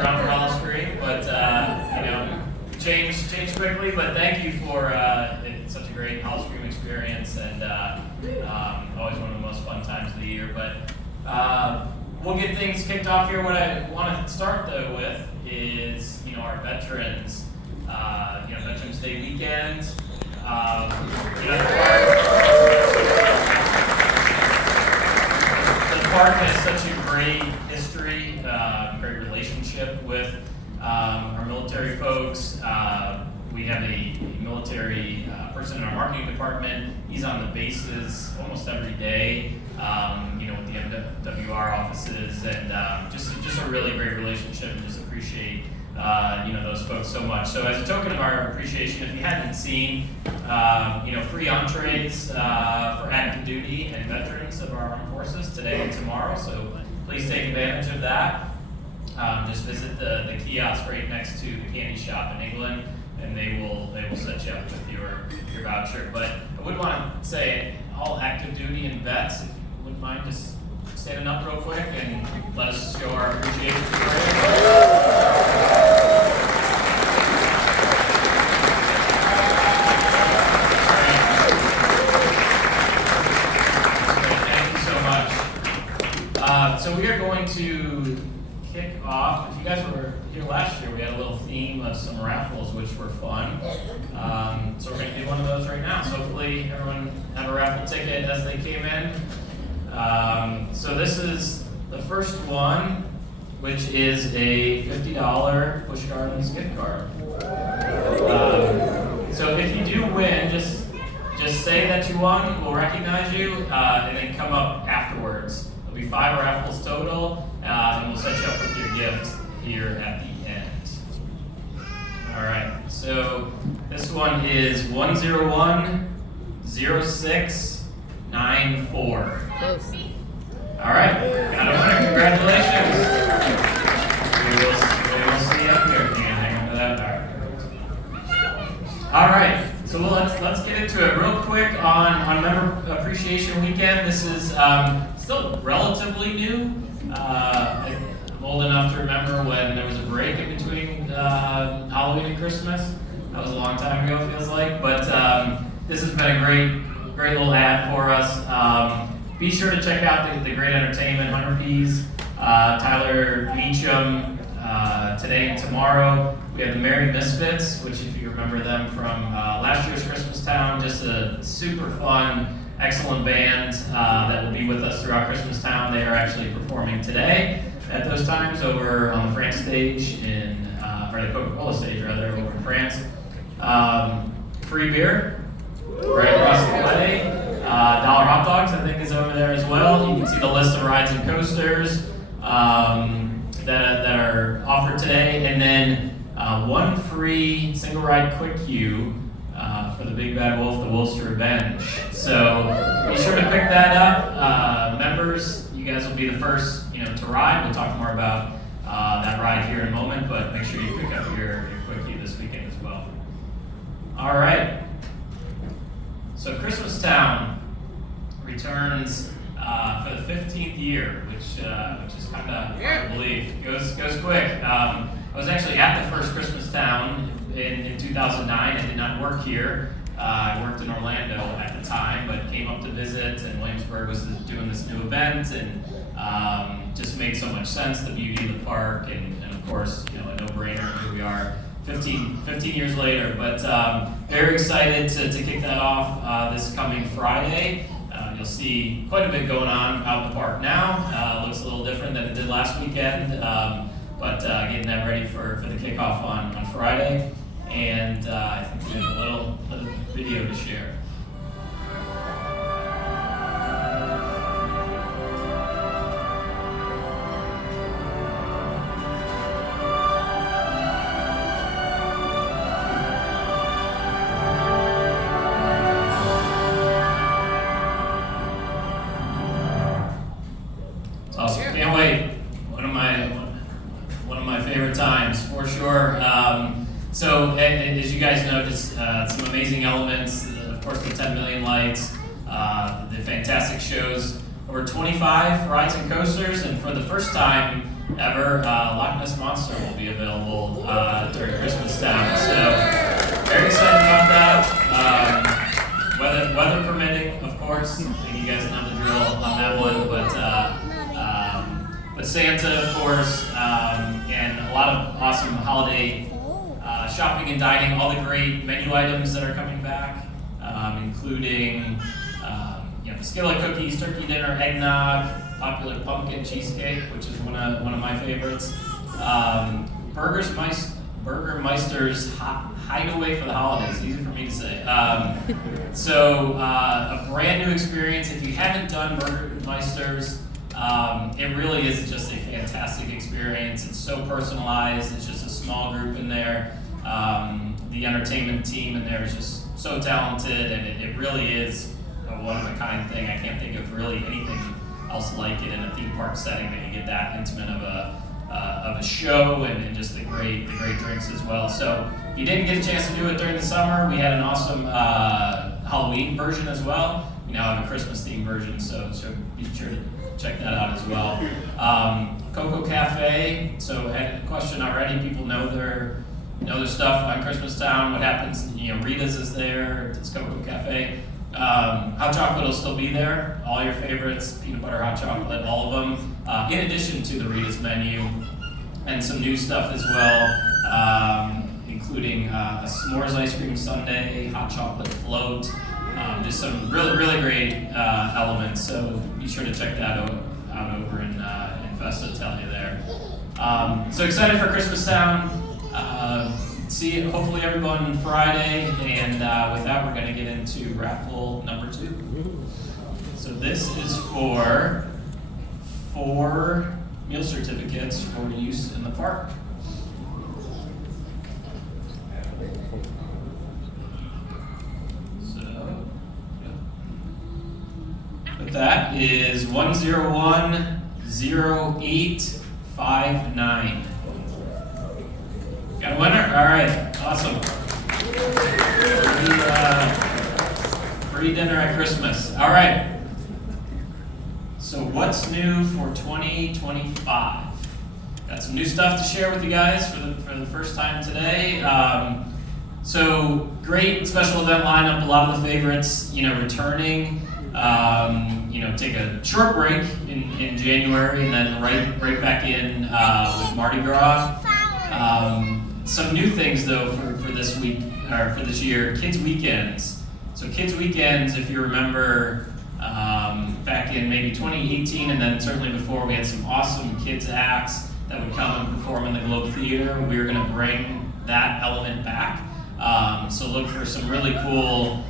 around for Hollister, but changed quickly. But thank you for it's such a great Hollister experience, and always one of the most fun times of the year. But we'll get things kicked off here. What I want to start though with is our veterans, Veterans Day weekend. The park has such a great history, great relationship with our military folks. We have a military person in our marketing department. He's on the bases almost every day, with the MWR offices, and just a really great relationship, and just appreciate those folks so much. So as a token of our appreciation, if you hadn't seen, free entrees for active duty and veterans of our armed forces today and tomorrow. So please take advantage of that. Just visit the kiosk right next to the candy shop in England, and they will set you up with your voucher. But I would want to say, all active duty and vets, if you wouldn't mind just standing up real quick and let us show our appreciation for you. So we are going to kick off. If you guys were here last year, we had a little theme of some raffles, which were fun. So we're going to do one of those right now. So hopefully everyone have a raffle ticket as they came in. So this is the first one, which is a $50 Busch Gardens gift card. So if you do win, just say that you won. We'll recognize you, and then come up afterwards. There'll be 5 raffles total, and we'll set you up with your gift here at the end. All right, so this one is 1010694. Close. All right, got a winner. Congratulations. We will see you up here. Hang on to that. All right, so let's get into it real quick on Member Appreciation Weekend. This is still relatively new. I'm old enough to remember when there was a break in between Halloween and Christmas. That was a long time ago, it feels like. But this has been a great little ad for us. Be sure to check out the great entertainment, Hunter Pease, Tyler Meacham, today and tomorrow. We have the Merry Misfits, which if you remember them from last year's Christmas Town, just a super fun, excellent band that will be with us throughout Christmas Town. They are actually performing today at those times over on the France stage or the Coca-Cola stage rather, over in France. Free beer right across the way. Dollar hot dogs, I think, is over there as well. You can see the list of rides and coasters that are offered today, and then one free single ride quick queue for the Big Bad Wolf, the Wolf's Revenge. So be sure to pick that up. Members, you guys will be the first to ride. We'll talk more about that ride here in a moment, but make sure you pick up your quick queue this weekend as well. All right. So Christmas Town returns for the 15th year, which is kind of hard to believe. Goes quick. I was actually at the first Christmas Town in 2009. I did not work here. I worked in Orlando at the time, but came up to visit, and Williamsburg was doing this new event, and just made so much sense, the beauty of the park, and of course, a no-brainer. Here we are 15 years later, but very excited to kick that off this coming Friday. You'll see quite a bit going on out in the park now. Looks a little different than it did last weekend, but getting that ready for the kickoff on Friday. And I think we have a little video to share. Awesome. Can't wait. One of my favorite times for sure. So as you guys noticed, some amazing elements. Of course, the 10 million lights, the fantastic shows, over 25 rides and coasters, and for the first time ever, Loch Ness Monster will be available during Christmas time. So very excited about that. Weather permitting, of course. I think you guys know the drill on that one, but Santa, of course, and a lot of awesome holiday shopping and dining. All the great menu items that are coming back, including the skillet cookies, turkey dinner, eggnog, popular pumpkin cheesecake, which is one of my favorites. Burger Meister's hideaway for the holidays. Easy for me to say. So a brand new experience. If you haven't done Burger Meister's, it really is just a fantastic experience. It's so personalized. It's just a small group in there. The entertainment team in there is just so talented, and it really is a one-of-a-kind thing. I can't think of really anything else like it in a theme park setting that you get that intimate of a show and just the great drinks as well. So if you didn't get a chance to do it during the summer, we had an awesome Halloween version as well. We now have a Christmas themed version, so be sure to check that out as well. Coco Cafe. So I had a question already. People know their stuff on Christmas Town. What happens? Rita's is there. It's Coco Cafe. Hot chocolate will still be there. All your favorites, peanut butter hot chocolate, all of them. In addition to the Rita's menu, and some new stuff as well, including a s'mores ice cream sundae, hot chocolate float, just some really great elements. So be sure to check that out over in Festa Italia there. So excited for Christmas Town. See hopefully everyone Friday, and with that we're going to get into raffle number 2. So this is for 4 meal certificates for use in the park. So with that is 1010859. Got a winner? All right, awesome. Free dinner at Christmas. All right. So what's new for 2025? Got some new stuff to share with you guys for the first time today. So great special event lineup. A lot of the favorites, returning. Take a short break in January, and then right back in with Mardi Gras. Some new things though for this week or for this year, Kids Weekends. So Kids Weekends, if you remember, back in maybe 2018 and then certainly before, we had some awesome kids acts that would come and perform in the Globe Theater. We were going to bring that element back. So look for some really cool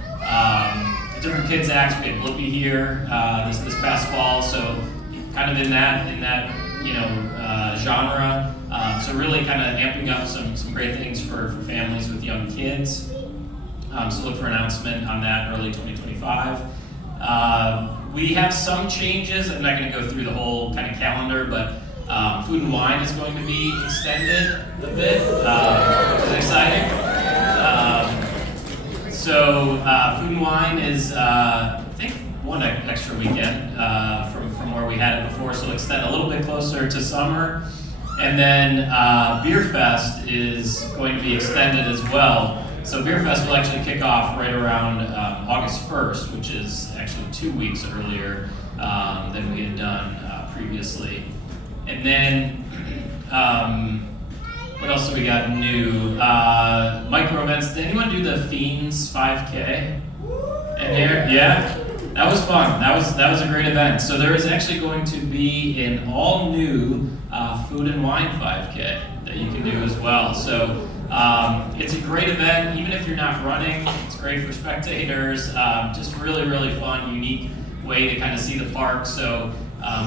different kids acts. We had Blippi here this past fall, so kind of in that genre. So really kind of amping up some great things for families with young kids. So look for an announcement on that early 2025. We have some changes. I'm not going to go through the whole kind of calendar, but food and wine is going to be extended a bit, which is exciting. So food and wine is, I think, one extra weekend from where we had it before, so extend a little bit closer to summer. And then Beer Fest is going to be extended as well. So Beer Fest will actually kick off right around August 1st, which is actually 2 weeks earlier than we had done previously. And then, what else do we got new? Micro events. Did anyone do the Fiends 5K in here? Yeah? That was fun. That was a great event. So there is actually going to be an all new food and wine 5K that you can do as well. So it's a great event, even if you're not running. It's great for spectators. Just really fun, unique way to kind of see the park. So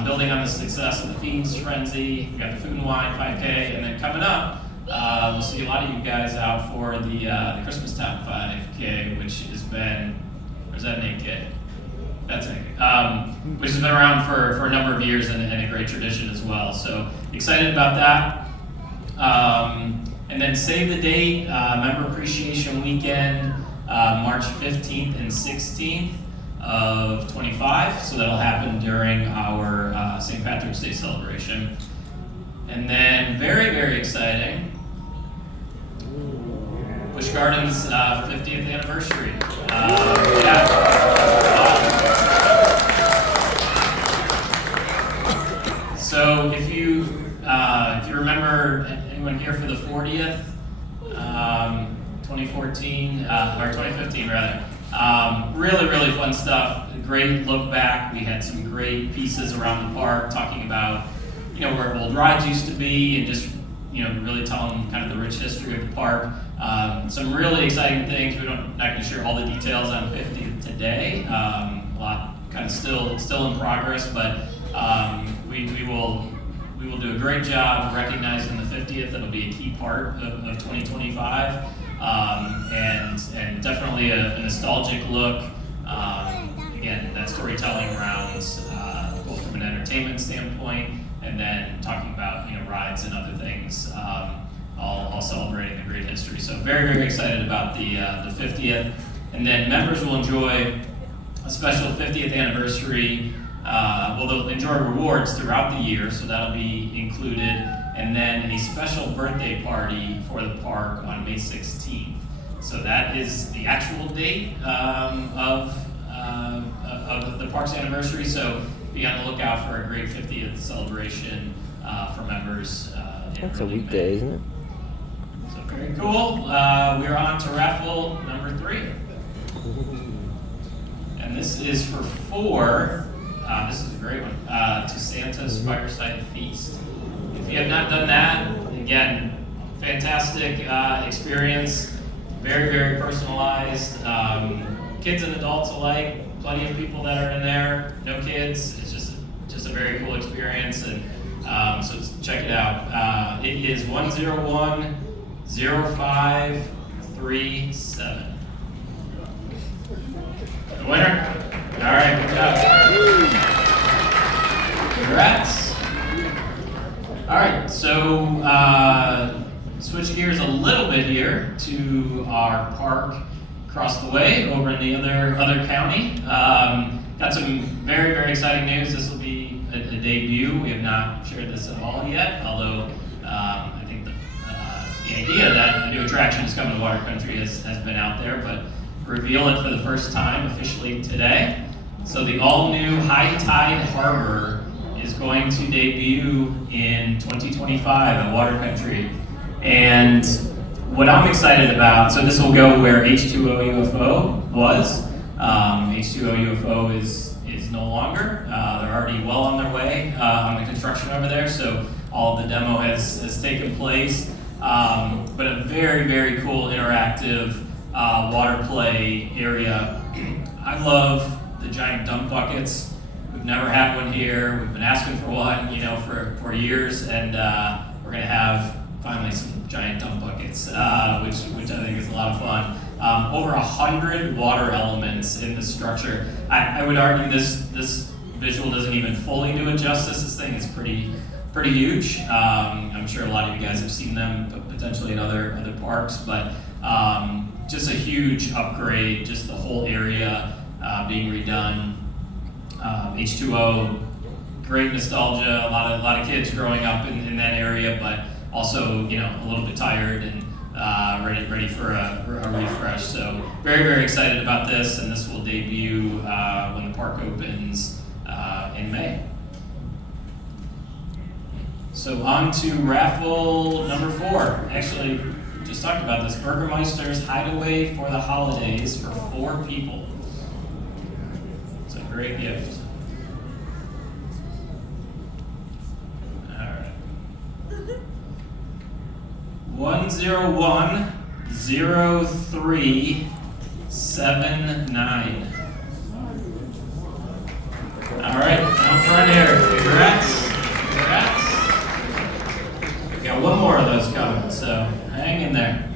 building on the success of the Fiends Frenzy, we got the food and wine 5K, and then coming up, we'll see a lot of you guys out for the Christmas Town 5K, which has been, or is that an 8K? That's it. Which has been around for a number of years and a great tradition as well. So excited about that. And then save the date, Member Appreciation Weekend, March 15th and 16th of 25. So that'll happen during our St. Patrick's Day celebration. And then very, very exciting, Busch Gardens 50th anniversary. Yeah. So if you remember, anyone here for the 40th, 2014 or 2015 rather, really, really fun stuff. Great look back. We had some great pieces around the park talking about where old rides used to be and just really telling kind of the rich history of the park. Some really exciting things. We're not going to share all the details on 50th today. A lot kind of still in progress, but we will do a great job recognizing the 50th. It'll be a key part of 2025, and definitely a nostalgic look. Again, that storytelling around both from an entertainment standpoint, and then talking about rides and other things, all celebrating the great history. So very, very excited about the 50th, and then members will enjoy a special 50th anniversary. They'll enjoy rewards throughout the year, so that'll be included, and then a special birthday party for the park on May 16th. So that is the actual date of the park's anniversary. So be on the lookout for a great 50th celebration for members. That's a weekday, isn't it? So very cool. We're on to raffle number 3, and this is for 4. This is a great one. To Santa's Fireside Feast. If you have not done that, again, fantastic experience. Very, very personalized. Kids and adults alike. Plenty of people that are in there. No kids. It's just a very cool experience. And so check it out. It is 101-0537. The winner. All right, good job. Congrats. All right, so switch gears a little bit here to our park across the way over in the other county. Got some very, very exciting news. This will be a debut. We have not shared this at all yet, although I think the idea that a new attraction is coming to Water Country has been out there, but reveal it for the first time officially today. So the all-new High Tide Harbor is going to debut in 2025 at Water Country. And what I'm excited about, so this will go where H2O UFO was. H2O UFO is no longer. They're already well on their way on the construction over there, so all of the demo has taken place. But a very, very cool interactive water play area. I love the giant dump buckets. We've never had one here. We've been asking for one, for years, and we're gonna have finally some giant dump buckets, which I think is a lot of fun. Over 100 water elements in the structure. I would argue this visual doesn't even fully do it justice. This thing is pretty huge. I'm sure a lot of you guys have seen them potentially in other parks, but just a huge upgrade. Just the whole area being redone. H2O, great nostalgia. A lot of kids growing up in that area, but also a little bit tired and ready for a refresh. So very, very excited about this, and this will debut when the park opens in May. So on to raffle number 4. Actually, just talked about this. Burgermeister's Hideaway for the Holidays for 4 people. It's a great gift. All right. 101-0379. All right, down front here. Congrats. We've got one more of those coming, so hang in there.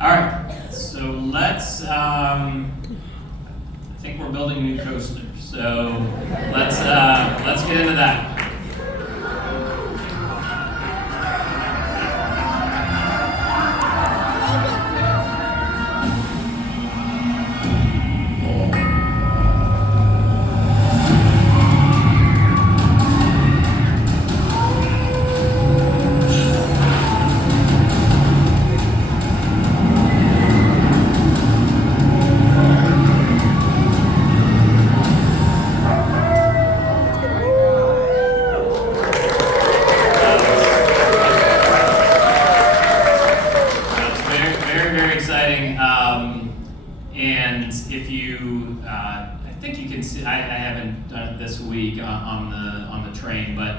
All right, so let's, I think we're building new coasters, so let's get into that. this week on the train, but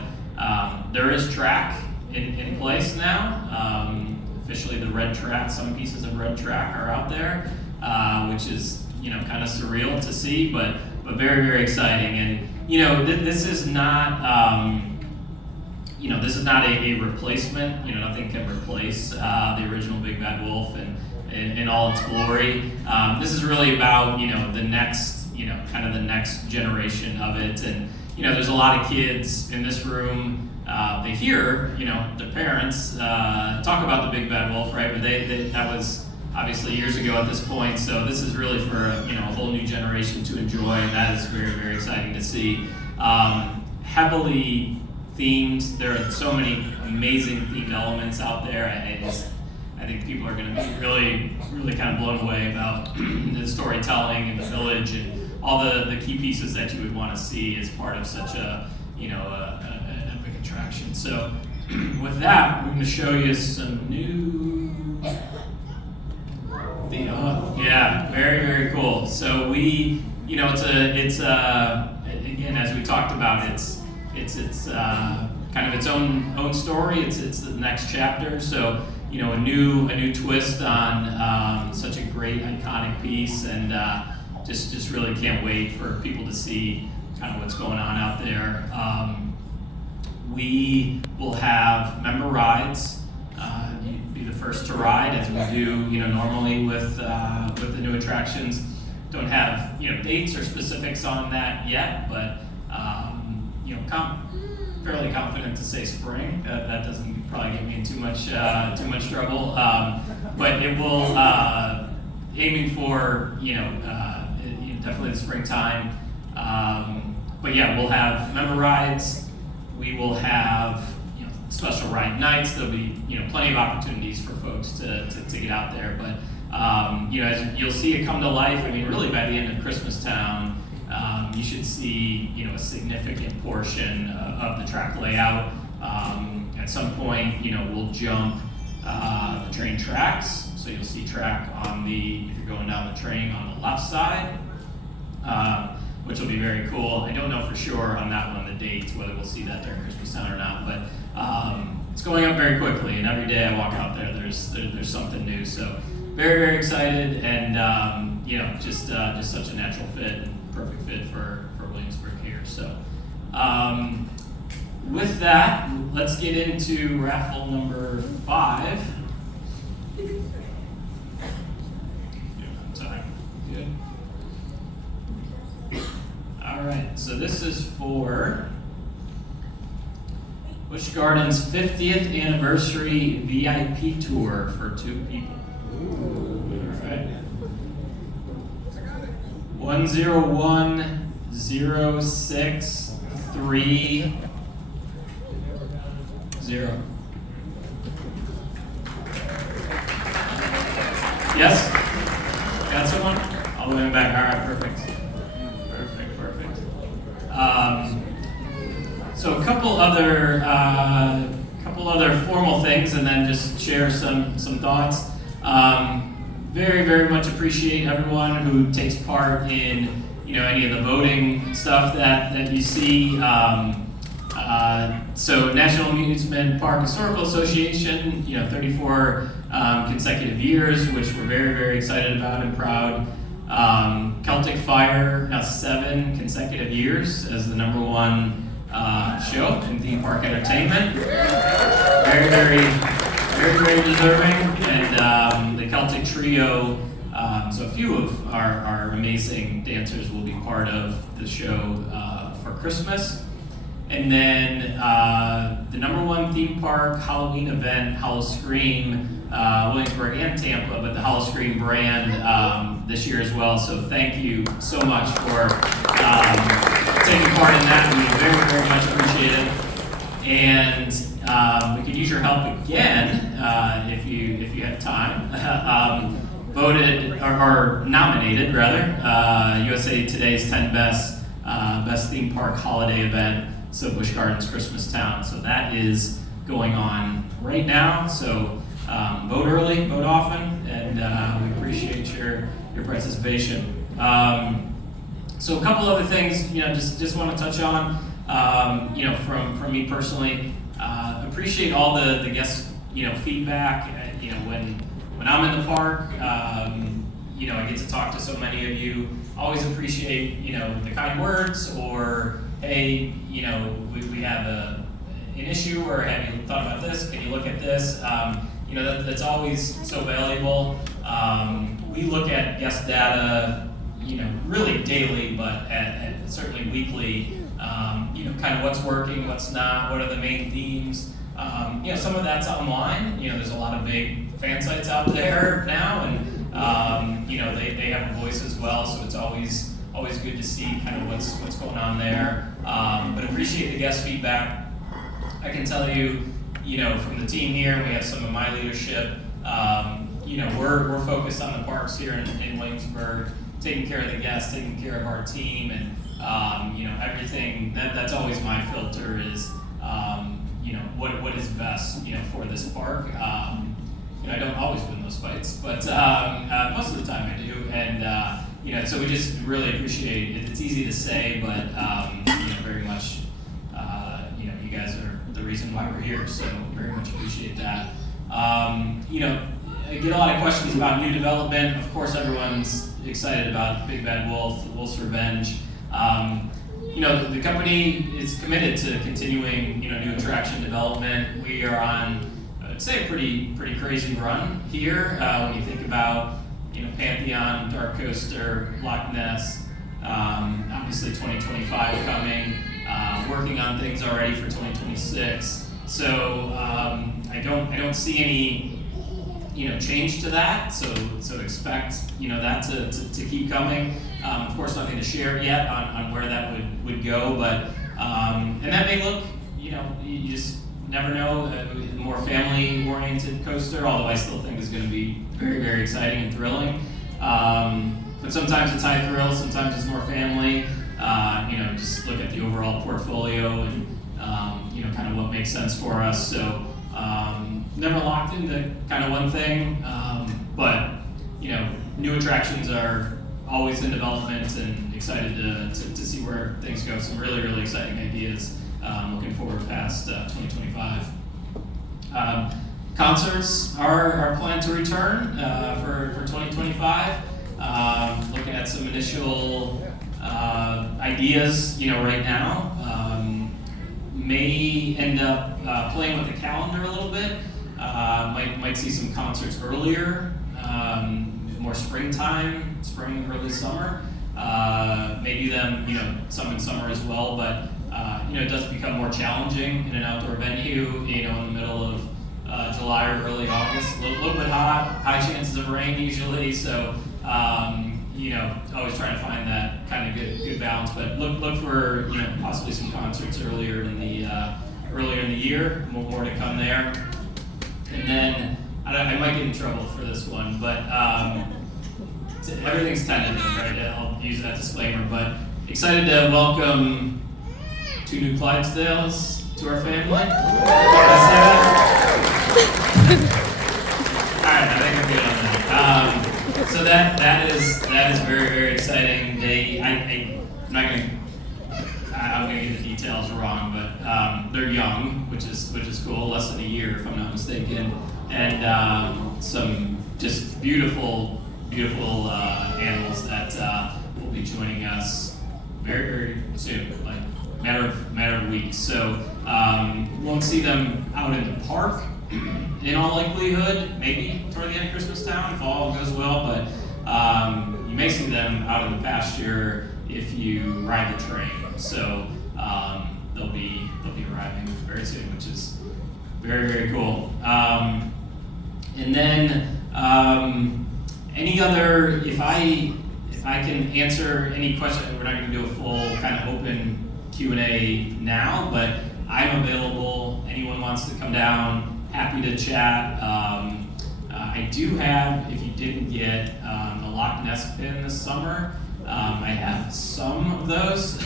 there is track in place now. Officially, the red track, some pieces of red track are out there, which is kind of surreal to see, but very, very exciting. And this is not this is not a replacement. Nothing can replace the original Big Bad Wolf and in all its glory. This is really about the next kind of the next generation of it. And there's a lot of kids in this room. They hear their parents talk about the Big Bad Wolf, right? But that was obviously years ago at this point. So this is really for a whole new generation to enjoy, and that is very, very exciting to see. Heavily themed. There are so many amazing themed elements out there. I think people are going to be really, really kind of blown away about the storytelling and the village and all the key pieces that you would want to see as part of such an epic attraction. So with that, we're going to show you some new yeah, very, very cool. So we, it's again, as we talked about, it's kind of its own story. It's the next chapter. So a new twist on such a great iconic piece, and just really can't wait for people to see kind of what's going on out there. We will have member rides. You'd be the first to ride, as we do normally with the new attractions. Don't have dates or specifics on that yet, but fairly confident to say spring. That doesn't probably get me in too much trouble. But it will aiming for definitely the springtime. But yeah, we'll have member rides. We will have special ride nights. There'll be plenty of opportunities for folks to get out there. But as you'll see it come to life. I mean, really by the end of Christmas Town, you should see a significant portion of the track layout. At some point, we'll jump the train tracks, so you'll see track if you're going down the train on the left side, which will be very cool. I don't know for sure on that one the dates, whether we'll see that during Christmas Town or not, but it's going up very quickly, and every day I walk out there, there's something new. So very, very excited, and just such a natural fit. Perfect fit for Williamsburg here. So with that, let's get into raffle number 5. Time. Good. All right, so this is for Busch Gardens 50th anniversary VIP tour for 2 people. All right. 101063 Yes? Got someone? All the way back. All right, perfect. Perfect. So a couple other formal things, and then just share some thoughts. Very, very much appreciate everyone who takes part in any of the voting stuff that you see. So National Amusement Park Historical Association, 34 consecutive years, which we're very, very excited about and proud. Celtic Fire, now 7 consecutive years as the #1 show in theme park entertainment. Very, very, very, very deserving. And the Celtic Trio, so a few of our amazing dancers will be part of the show for Christmas. And then the #1 theme park Halloween event, Howl-O-Scream, Williamsburg and Tampa, but the Howl-O-Scream brand this year as well. So thank you so much for taking part in that. We very, very much appreciate it. And we could use your help again if you have time. Voted or nominated rather, USA Today's 10 best theme park holiday event. So Busch Gardens Christmas Town. So that is going on right now. So vote early, vote often, and we appreciate your participation. So a couple other things, just want to touch on, from me personally. Appreciate all the guest, feedback. When I'm in the park, I get to talk to so many of you. Always appreciate, the kind words, or hey, we have an issue, or have you thought about this? Can you look at this? That's always so valuable. We look at guest data, really daily, but at certainly weekly. Kind of what's working, what's not, what are the main themes. Some of that's online. There's a lot of big fan sites out there now, and they have a voice as well. So it's always good to see kind of what's going on there. But appreciate the guest feedback. I can tell you, from the team here, we have some of my leadership. We're focused on the parks here in Williamsburg, taking care of the guests, taking care of our team, and everything. That's always my filter is, what is best, for this park. I don't always win those fights, but most of the time I do, and so we just really appreciate it. It's easy to say, but very much, you guys are the reason why we're here, so very much appreciate that. I get a lot of questions about new development. Of course, everyone's excited about Big Bad Wolf, the Wolf's Revenge. The company is committed to continuing, new attraction development. We are on, I'd say, a pretty crazy run here. When you think about, Pantheon, Dark Coaster, Loch Ness, obviously 2025 coming, working on things already for 2026. So I don't see any, change to that. So expect, that to keep coming. Of course, nothing to share yet on where that would go, but and that may look, you just never know. More family-oriented coaster, although I still think is going to be very, very exciting and thrilling. But sometimes it's high thrill, sometimes it's more family. Just look at the overall portfolio and kind of what makes sense for us. So never locked into kind of one thing, but new attractions are always in development, and excited to see where things go. Some really, really exciting ideas. Looking forward past 2025. Concerts are planned to return for 2025 Looking at some initial ideas, right now. May end up playing with the calendar a little bit. Might see some concerts earlier, more springtime, spring, early summer. Maybe them, some in summer as well, but it does become more challenging in an outdoor venue, in the middle of July or early August. A little bit hot, high chances of rain usually, so always trying to find that kind of good balance. But look for possibly some concerts earlier in the year. More to come there. And then I might get in trouble for this one, but everything's tentative, right? I'll use that disclaimer, but excited to welcome 2 new Clydesdales to our family. Alright, I think we're good on that. So that is very, very exciting. I'm gonna get the details wrong, but they're young, which is cool, less than a year if I'm not mistaken, and some just beautiful animals that will be joining us very, very soon, like matter of weeks. So won't see them out in the park in all likelihood, maybe toward the end of Christmas Town if all goes well, but you may see them out in the pasture if you ride the train. So they'll be arriving very soon, which is very, very cool. And then any other, if I can answer any question, we're not going to do a full kind of open Q&A now, but I'm available. Anyone wants to come down, happy to chat. I do have, if you didn't get the Loch Ness pin this summer, I have some of those.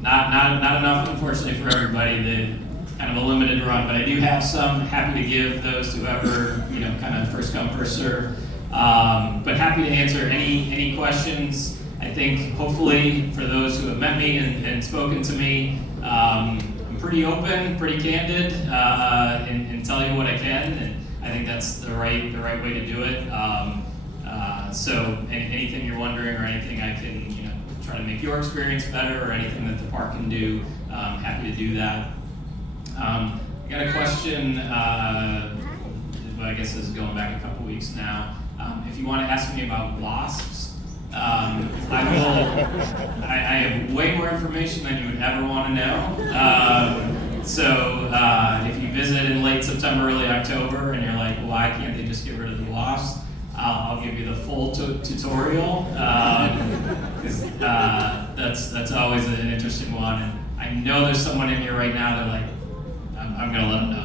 not enough, unfortunately, for everybody. They're kind of a limited run, but I do have some. Happy to give those to whoever, kind of first come, first serve. But happy to answer any questions. I I think hopefully for those who have met me and spoken to me, I'm pretty open, pretty candid, and tell you what I can, and I think that's the right way to do it. So anything you're wondering or anything I can try to make your experience better or anything that the park can do, happy to do that. I got a question, I guess this is going back a couple weeks now. If you want to ask me about wasps, I have way more information than you would ever want to know. So if you visit in late September, early October, and you're like, why can't they just get rid of the wasps? I'll give you the full tutorial, because that's always an interesting one. And I know there's someone in here right now that like, I'm gonna let them know.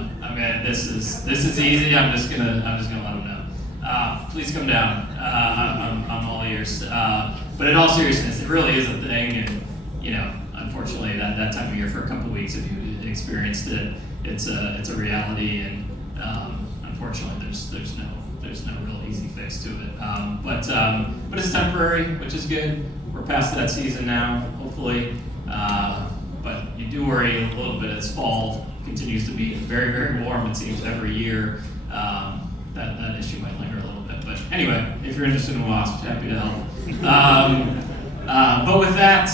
This is easy. I'm just gonna let them know. Please come down. I'm all ears. But in all seriousness, it really is a thing, and unfortunately, that time of year for a couple of weeks, if you experienced it, it's a reality, and unfortunately, there's no real easy fix to it. But it's temporary, which is good. We're past that season now, hopefully. But you do worry a little bit as fall continues to be very, very warm, it seems, every year. That issue might linger a little bit. But anyway, if you're interested in wasps, happy to help. But with that,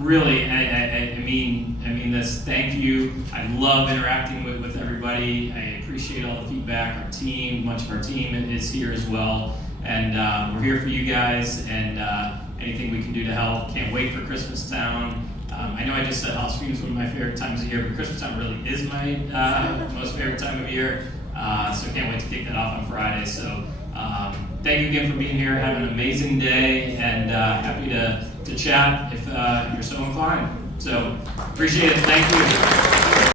really, I mean this. Thank you. I love interacting with everybody. I appreciate all the feedback. Our team, much of our team is here as well, and we're here for you guys. And anything we can do to help. Can't wait for Christmas Town. I know I just said Halloween is one of my favorite times of year, but Christmas Town really is my most favorite time of year. So can't wait to kick that off on Friday. So thank you again for being here. Have an amazing day, and happy to chat if you're so inclined. So appreciate it. Thank you.